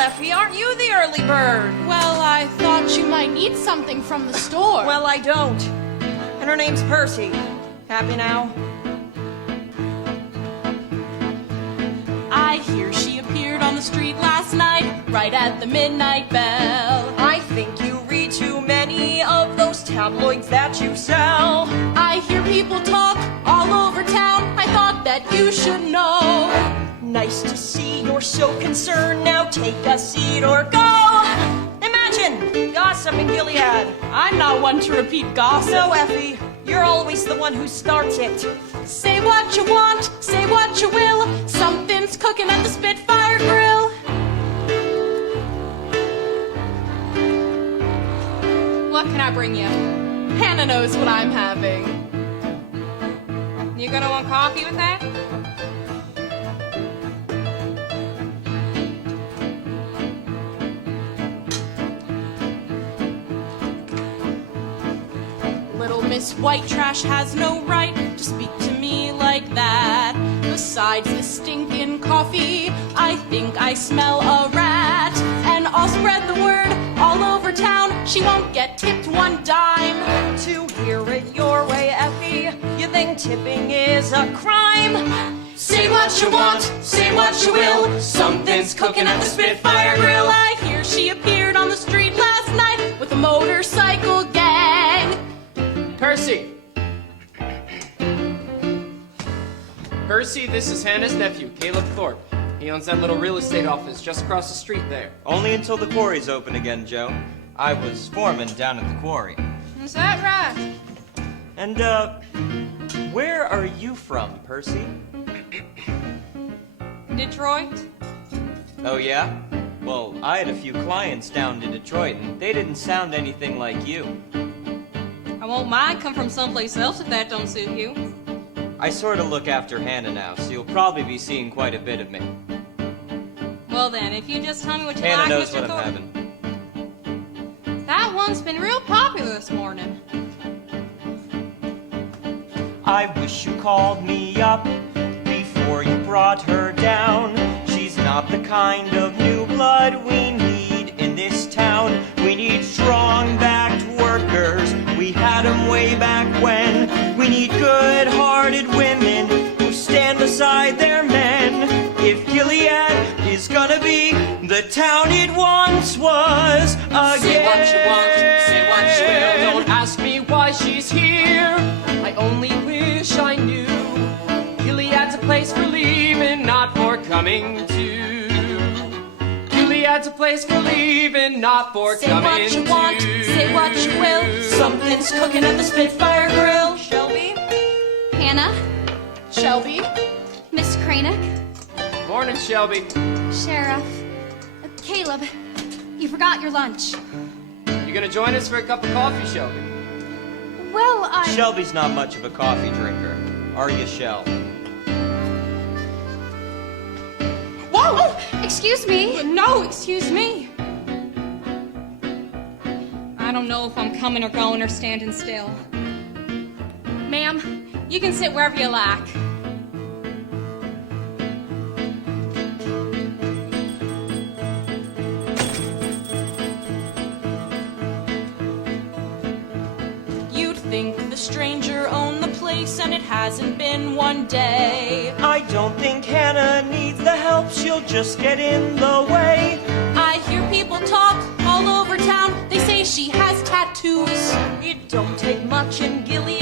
Effy, aren't you the early bird? Well, I thought you might need something from the store. Well, I don't. And her name's Percy. Happy now? I hear she appeared on the street last night, right at the midnight bell. I think you read too many of those tabloids that you sell. I hear people talk all over town. I thought that you should know. Nice to see you're so concerned. Now take a seat or go. Imagine gossip in Gilead. I'm not one to repeat gossip. No, Effy, you're always the one who starts it. Say what you want, say what you will. Something's cooking at the Spitfire grill. What can I bring you? Hannah knows what I'm having. You gonna want coffee with that? Little Miss White Trash has no right to speak to me like that. Besides the stinking coffee, I think I smell a rat. And I'll spread the word all over town. She won't get tipped one dime. To hear it your way, Effy, you think tipping is a crime? Say what you want, say what you will. Something's cooking at the Spitfire grill. I hear she appeared on the street last night with a motorcycle gang. Percy! Percy, this is Hannah's nephew, Caleb Thorpe. He owns that little real estate office just across the street there. Only until the quarry's open again, Joe. I was foreman down at the quarry. Is that right? And, where are you from, Percy? Detroit? Oh, yeah? Well, I had a few clients down to Detroit, and they didn't sound anything like you. I won't mind come from someplace else if that don't suit you. I sort of look after Hannah now, so you'll probably be seeing quite a bit of me. Well then, if you just tell me what you Hannah like, knows Mr. what I'm Thorpe. having. That one's been real popular this morning. I wish you called me up before you brought her down. She's not the kind of new blood we need in this town. We need strong-backed workers. We had them way back when. We need good-hearted women who stand beside their men. If Gilead is gonna be the town it once was again. Say what you want, say what you will. Don't ask me why she's here. I only wish I knew. Gilead's a place for leaving, not for coming to. Gilead's a place for leaving, not for coming to. Say what you want, say what you will. Something's cooking at the Spitfire grill. Shelby? Hannah, Shelby? Miss Krayneck, Morning, Shelby. Sheriff, Caleb, you forgot your lunch. You gonna join us for a cup of coffee, Shelby? Well, Shelby's not much of a coffee drinker. Are you, Shel? Whoa! Oh, excuse me. No, excuse me. I don't know if I'm coming or going or standing still. Ma'am, you can sit wherever you like. You'd think the stranger owned the place and it hasn't been one day. I don't think Hannah needs the help. She'll just get in the way. I hear people talk all over town. They say she has tattoos. It don't take much in Gilead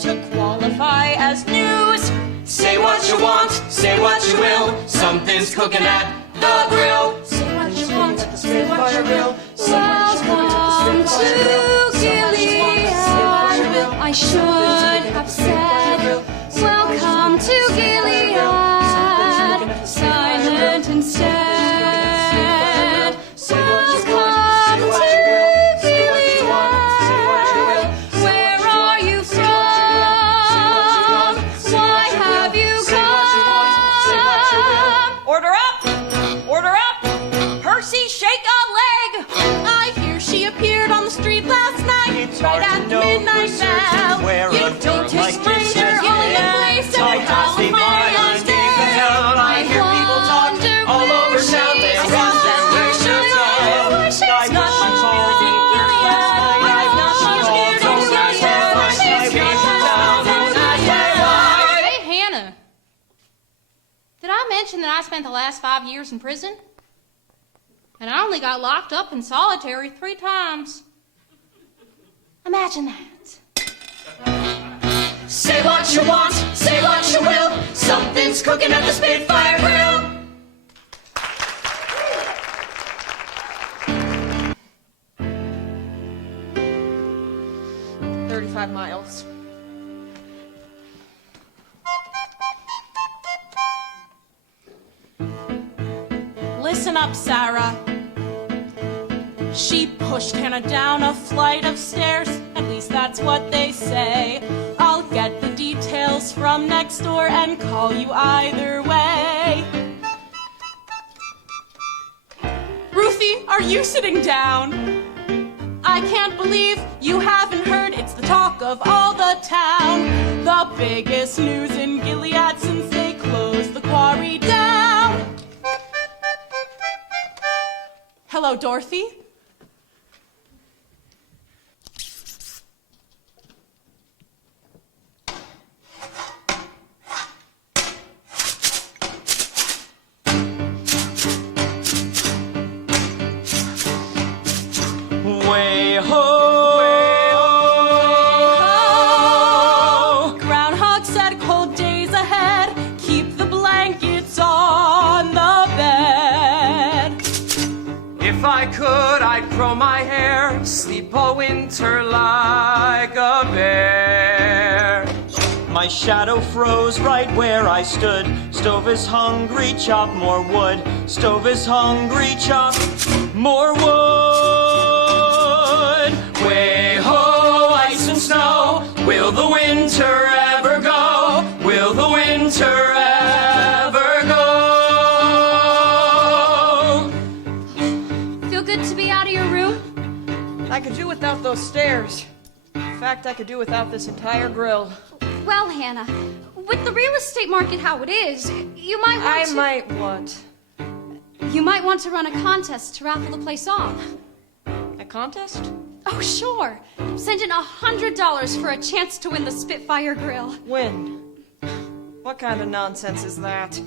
to qualify as news. Say what you want, say what you will. Something's cooking at the grill. Say what you want, say what you will. Welcome to Gilead. I should have said, welcome to Gilead. Silent instead. Welcome to Gilead. Where are you from? Why have you come? Order up! Order up! Percy, shake a leg! I hear she appeared on the street last night. It's right hard at to know midnight for certain now. where You a think girl it's like this stranger has only been. place in Tight as they've California. mention that I spent the last 5 years in prison? And I only got locked up in solitary 3 times. Imagine that. Say what you want, say what you will. Something's cooking at the Spitfire Grill. miles. Listen up, Sarah. She pushed Hannah down a flight of stairs. At least that's what they say. I'll get the details from next door and call you either way. Ruthie, are you sitting down? I can't believe you haven't heard. It's the talk of all the town. The biggest news in Gilead since they closed the quarry down. Hello, Dorothy. Way ho, Groundhog said cold days ahead. Keep the blankets on the bed. If I could, I'd grow my hair, sleep all winter like a bear. my shadow froze right where I stood. Stove is hungry, chop more wood. Stove is hungry, chop more wood. Way ho, ice and snow. Will the winter ever go? Will the winter ever go? Feel good to be out of your room? I could do without those stairs. In fact, I could do without this entire grill. Well, Hannah, with the real estate market how it is, you might want You might want to run a contest to raffle the place off. A contest? Oh, sure. Send in $100 for a chance to win the Spitfire grill. Win? What kind of nonsense is that?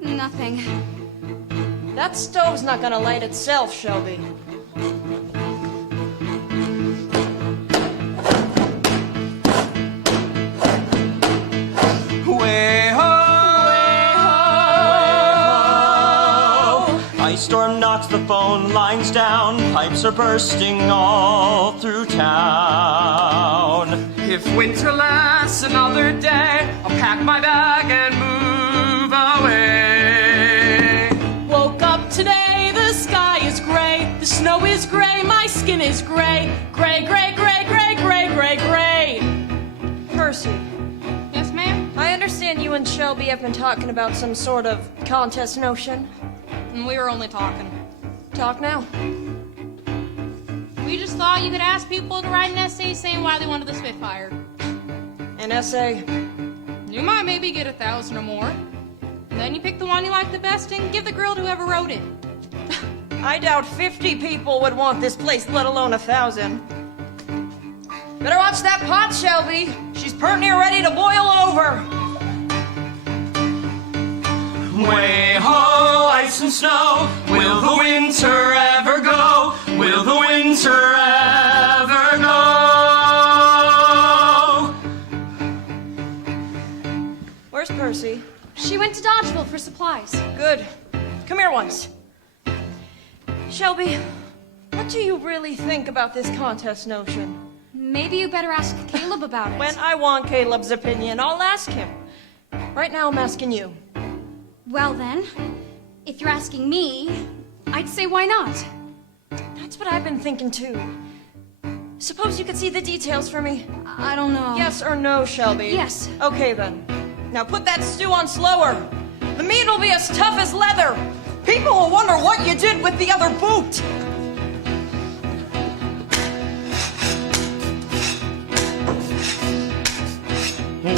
Nothing. That stove's not gonna light itself, Shelby. Way ho, ice storm knocks the phone lines down. Pipes are bursting all through town. If winter lasts another day, I'll pack my bag and move away. Woke up today, the sky is gray, the snow is gray, my skin is gray. Gray, gray, gray, gray, gray, gray, gray. Percy, Yes, ma'am? I understand you and Shelby have been talking about some sort of contest notion. And we were only talking. Talk now. We just thought you could ask people to write an essay saying why they wanted the Spitfire. An essay. You might maybe get 1,000 or more. And then you pick the one you like the best and give the girl to whoever wrote it. I doubt 50 people would want this place, let alone 1,000. Better watch that pot, Shelby. She's pert near ready to boil over. Way ho, ice and snow. Will the winter ever go? Will the winter ever go? Where's Percy? She went to Dodgeville for supplies. Good. Come here once. Shelby, what do you really think about this contest notion? Maybe you better ask Caleb about it. When I want Caleb's opinion, I'll ask him. Right now, I'm asking you. Well then, if you're asking me, I'd say why not? That's what I've been thinking too. Suppose you could see the details for me? I don't know. Yes or no, Shelby? Yes. Okay then. Now put that stew on slower. The meat will be as tough as leather. People will wonder what you did with the other boot.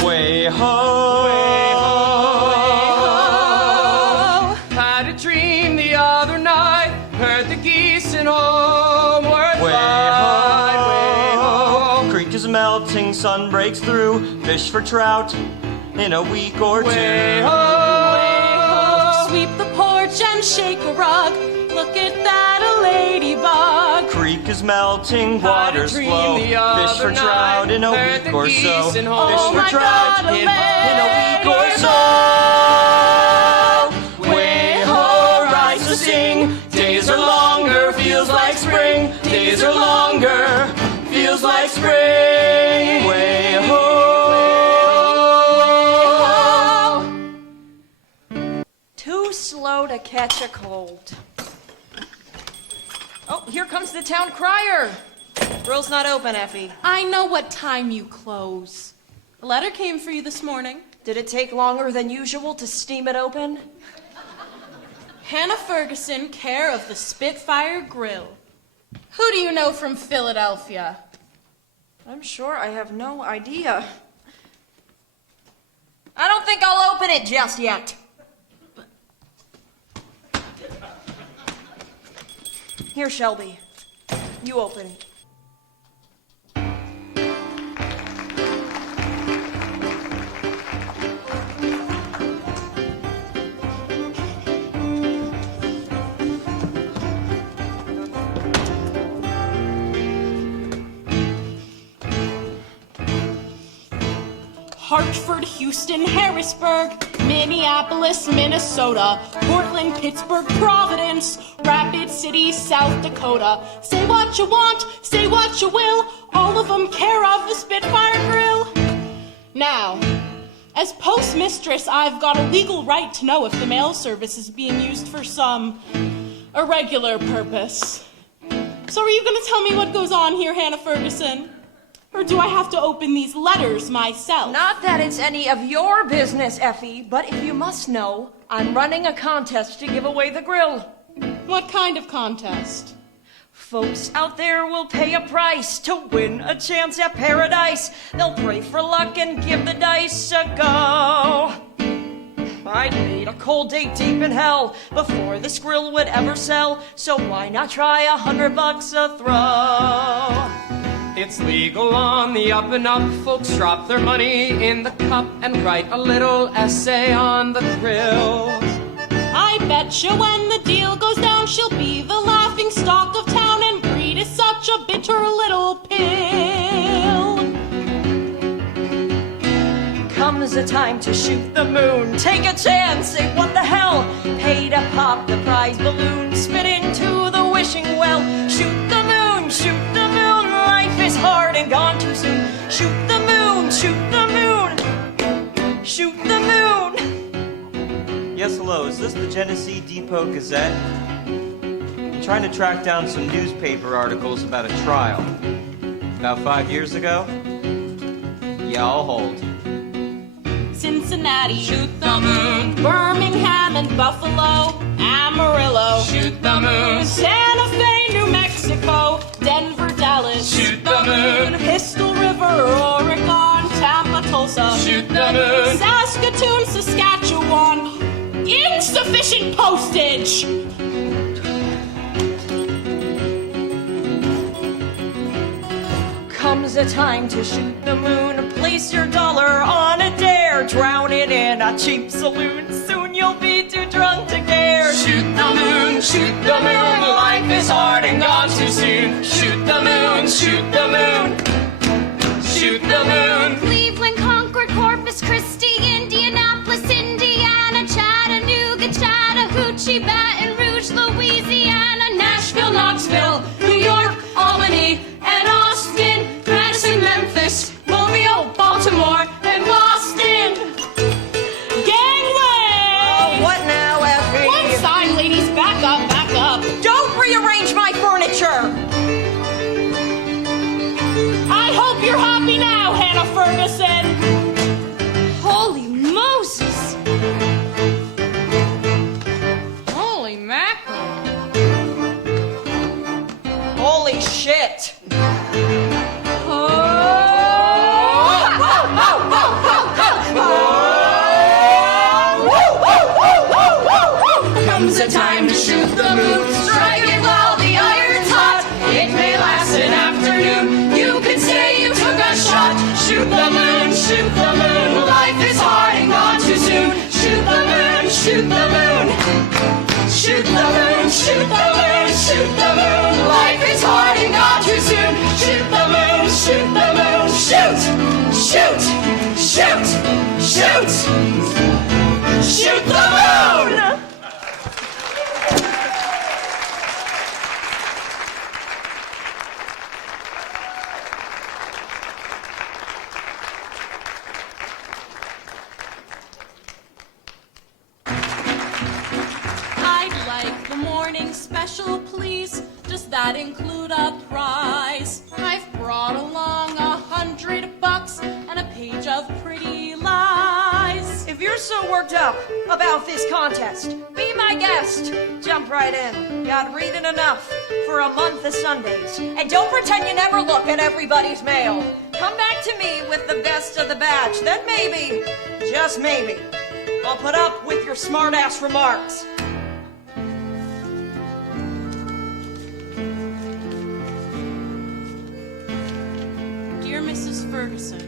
Way ho, Had a dream the other night, heard the geese in homeward way flight. Way ho. Creek is melting, sun breaks through. Fish for trout in a week or two. Way ho, and shake a rug. Look at that, a ladybug. Creek is melting, waters flow. Fish for trout in a week or so. Fish for trout in a week or so. Way ho, rise to sing. Days are longer, feels like spring. Days are longer, feels like spring. Way ho. Too slow to catch a cold. Oh, here comes the town crier. Grill's not open, Effy. I know what time you close. A letter came for you this morning. Did it take longer than usual to steam it open? Hannah Ferguson, care of the Spitfire Grill. Who do you know from Philadelphia? I'm sure I have no idea. I don't think I'll open it just yet. Here, Shelby. You open it. Hartford, Houston, Harrisburg, Minneapolis, Minnesota, Portland, Pittsburgh, Providence, Rapid City, South Dakota. Say what you want, say what you will, all of them care of the Spitfire Grill. Now, as postmistress, I've got a legal right to know if the mail service is being used for some irregular purpose. So are you going to tell me what goes on here, Hannah Ferguson? Or do I have to open these letters myself? Not that it's any of your business, Effy, but if you must know, I'm running a contest to give away the grill. What kind of contest? Folks out there will pay a price to win a chance at paradise. They'll pray for luck and give the dice a go. I'd made a cold date deep in hell before this grill would ever sell, so why not try $100 a throw? It's legal on the up and up. Folks drop their money in the cup and write a little essay on the grill. I bet you when the deal goes down, she'll be the laughing stock of town, and greed is such a bitter little pill. Comes the time to shoot the moon. Take a chance, say what the hell. Pay to pop the prize balloon. Spit into the wishing well. Shoot the moon, shoot the moon. Life is hard and gone too soon. Shoot the moon, shoot the moon. Shoot the moon. Yes, hello, is this the Genesee Depot Gazette? I'm trying to track down some newspaper articles about a trial. About 5 years ago? Yeah, I'll hold. Cincinnati, Shoot the moon. Birmingham and Buffalo, Amarillo, Shoot the moon. Santa Fe, New Mexico, Denver, Dallas, Shoot the moon. Pistol River, Oregon, Tampa, Tulsa, Shoot the moon. Saskatoon, Saskatchewan. Insufficient postage! Comes the time to shoot the moon. Place your dollar on a dare. Drown it in a cheap saloon. Soon you'll be too drunk to care. Shoot the moon, shoot the moon. Life is hard and gone too soon. Shoot the moon, shoot the moon. Shoot the moon. Cleveland, Concord, Corpus Christi, Indianapolis, Indiana, Chattanooga, Chattahoochee, Baton Rouge, Louisiana, Nashville, Knoxville, New York, Albany, and Austin, Madison, Memphis, Mobile, Baltimore, and Boston. Gangway! What now, Effy? One side, ladies, back up, back up. Don't rearrange my furniture! the moon. Life is hard and gone too soon. Shoot the moon, shoot the moon, shoot, shoot, shoot, shoot, shoot the moon. Special, please. Does that include a prize? I've brought along $100 and a page of pretty lies. If you're so worked up about this contest, be my guest. Jump right in. Got reading enough for a month of Sundays. And don't pretend you never look at everybody's mail. Come back to me with the best of the batch. Then maybe, just maybe, I'll put up with your smart-ass remarks. Ferguson.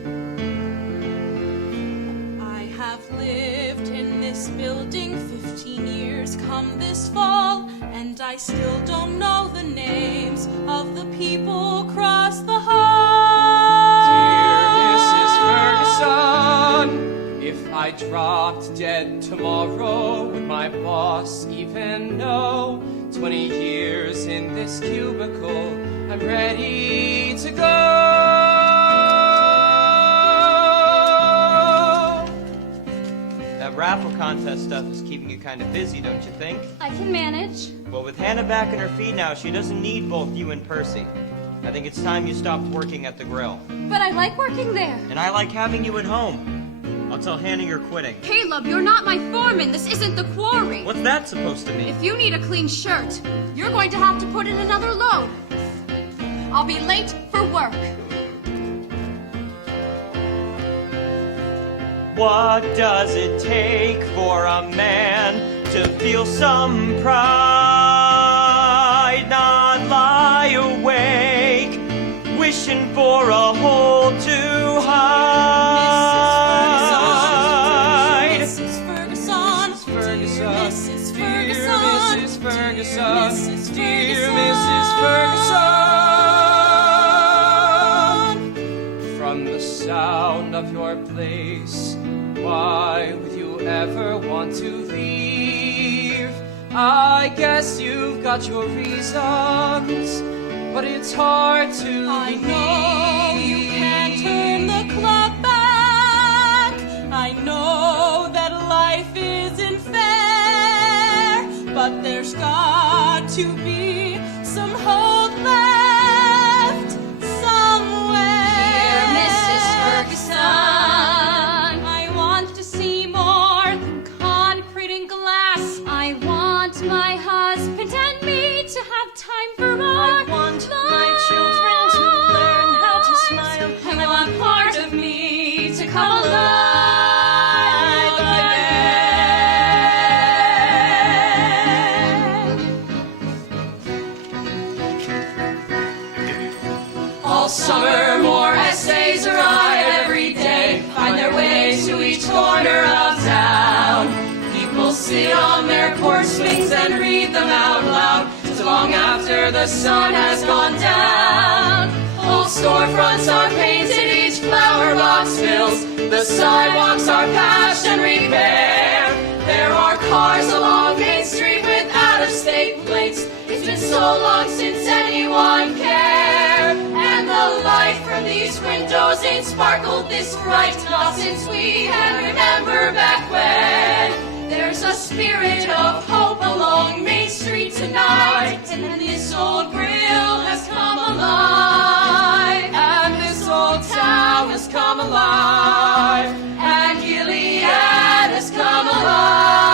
I have lived in this building 15 years come this fall, and I still don't know the names of the people across the hall. Dear Mrs. Ferguson, if I dropped dead tomorrow, would my boss even know? 20 years in this cubicle, I'm ready to go. Raffle contest stuff is keeping you kind of busy, don't you think? I can manage. Well, with Hannah back in her feed now, she doesn't need both you and Percy. I think it's time you stopped working at the grill. But I like working there. And I like having you at home. I'll tell Hannah you're quitting. Caleb, you're not my foreman. This isn't the quarry. What's that supposed to mean? If you need a clean shirt, you're going to have to put in another load. I'll be late for work. What does it take for a man to feel some pride? Not lie awake, wishing for a hole to hide. Mrs. Ferguson, Mrs. Ferguson, Mrs. Ferguson, Mrs. dear Mrs. Ferguson. From the sound of your place, why would you ever want to leave? I guess you've got your reasons, but it's hard to believe. I know you can't turn the clock back. I know that life isn't fair, but there's got to be some hope left somewhere. Dear Mrs. Ferguson, my husband and me to have time for more. I want my children to learn how to smile. And I want part of me to come alive again. All summer, more essays arrive every day, find their way to each corner of town. People sit on their porch swings and read them out loud, so long after the sun has gone down. Old storefronts are painted, each flower box fills, the sidewalks are patched and repaired. There are cars along Main Street with out-of-state plates. It's been so long since anyone cared, and the light from these windows ain't sparkled this bright, not since we can remember back when. There's a spirit of hope along Main Street tonight, and this old grill has come alive, and this old town has come alive, and Gilead has come alive,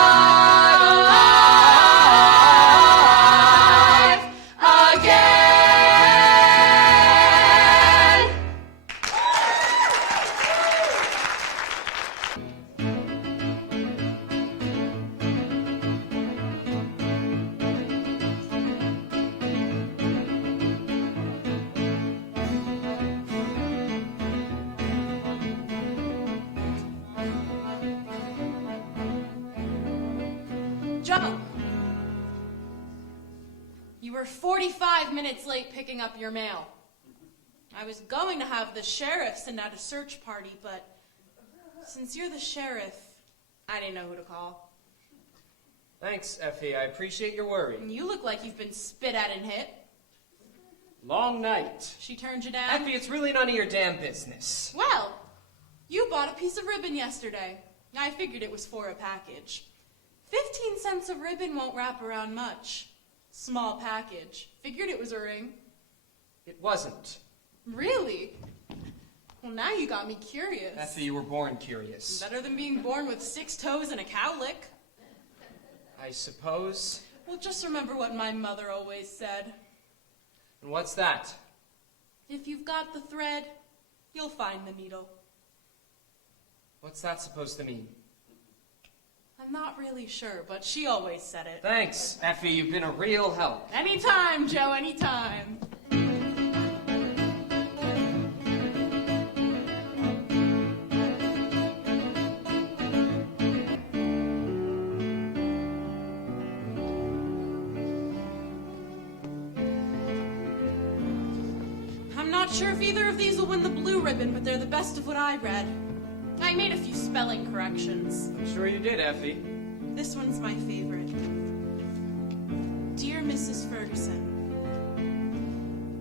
You were 45 minutes late picking up your mail. I was going to have the sheriff send out a search party, but since you're the sheriff, I didn't know who to call. Thanks, Effy. I appreciate your worry. You look like you've been spit at and hit. Long night. She turned you down? Effy, it's really none of your damn business. Well, you bought a piece of ribbon yesterday. I figured it was for a package. 15 cents of ribbon won't wrap around much. Small package. Figured it was a ring. It wasn't. Really? Well, now you got me curious. Effy, you were born curious. Better than being born with 6 toes and a cowlick. I suppose. Well, just remember what my mother always said. And what's that? If you've got the thread, you'll find the needle. What's that supposed to mean? I'm not really sure, but she always said it. Thanks, Effy. You've been a real help. Anytime, Joe, anytime. I'm not sure if either of these will win the blue ribbon, but they're the best of what I read. I made a few spelling corrections. I'm sure you did, Effy. This one's my favorite. Dear Mrs. Ferguson,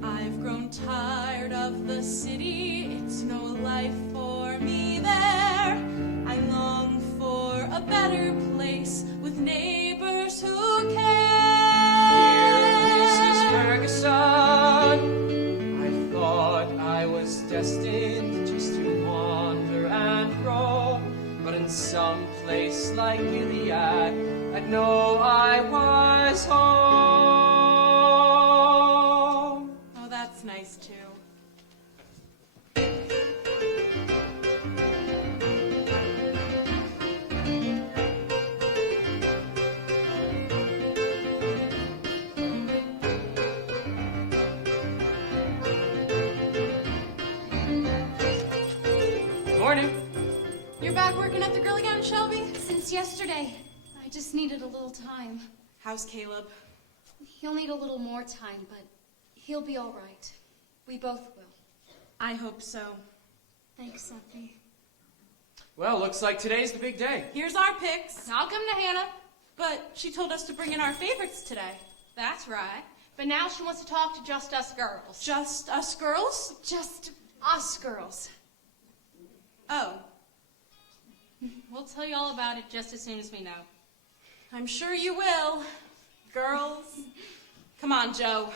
I've grown tired of the city. It's no life for me there. I long for a better place with neighbors who care. Dear Mrs. Ferguson, I thought I was destined just to wander and roam, but in some place like Gilead, I'd know I was home. Oh, that's nice too. Morning. You're back working at the grill again, Shelby? Since yesterday, I just needed a little time. How's Caleb? He'll need a little more time, but he'll be all right. We both will. I hope so. Thanks, Effy. Well, looks like today's the big day. Here's our picks. I'll come to Hannah. But she told us to bring in our favorites today. That's right. But now she wants to talk to just us girls. Just us girls? Just us girls. Oh, We'll tell you all about it just as soon as we know. I'm sure you will. Girls. Come on, Joe.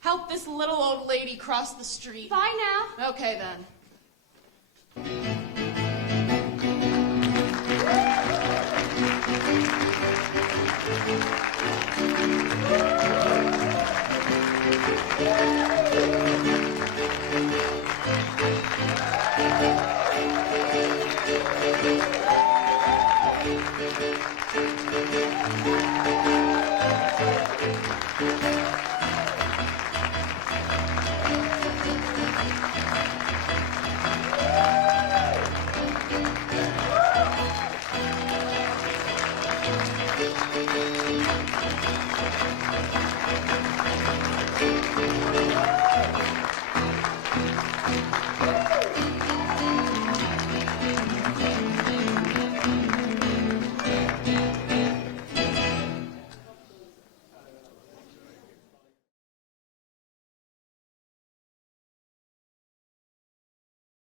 Help this little old lady cross the street. Bye now. Okay, then.